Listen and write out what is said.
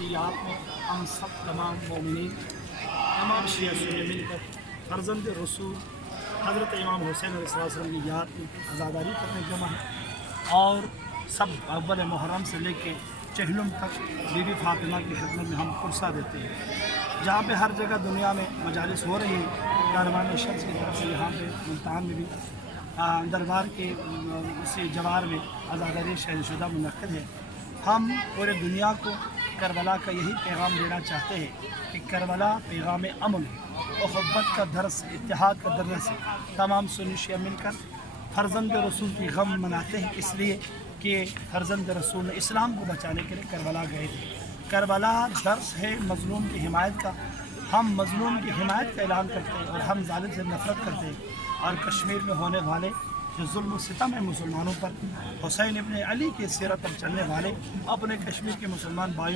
کی یاد میں ہم سب تمام مومنین تمام شیعہ سنی مل کر فرزند رسول حضرت امام حسین علیہ السلام کی یاد میں عزاداری کرنے جمع ہے، اور سب اول محرم سے لے کے چہلم تک بی بی فاطمہ کی خدمت میں ہم قرصہ دیتے ہیں۔ جہاں پہ ہر جگہ دنیا میں مجالس ہو رہی ہیں، کاروان شمس کی طرف سے یہاں پہ ملتان میں بھی دربار کے اسی جوار میں عزاداری شہر شدہ منعقد ہے۔ ہم پورے دنیا کو کربلا کا یہی پیغام دینا چاہتے ہیں کہ کربلا پیغام امن ہے، محبت کا درس، اتحاد کا درس ہے۔ تمام سنی شیعہ مل کر فرزند رسول کی غم مناتے ہیں، اس لیے کہ فرزند رسول نے اسلام کو بچانے کے لیے کربلا گئے تھے۔ کربلا درس ہے مظلوم کی حمایت کا، ہم مظلوم کی حمایت کا اعلان کرتے ہیں اور ہم ظالم سے نفرت کرتے ہیں، اور کشمیر میں ہونے والے جو ظلم و ستم ہے مسلمانوں پر، حسین ابن علی کی سیرت پر چلنے والے اپنے کشمیر کے مسلمان بھائیوں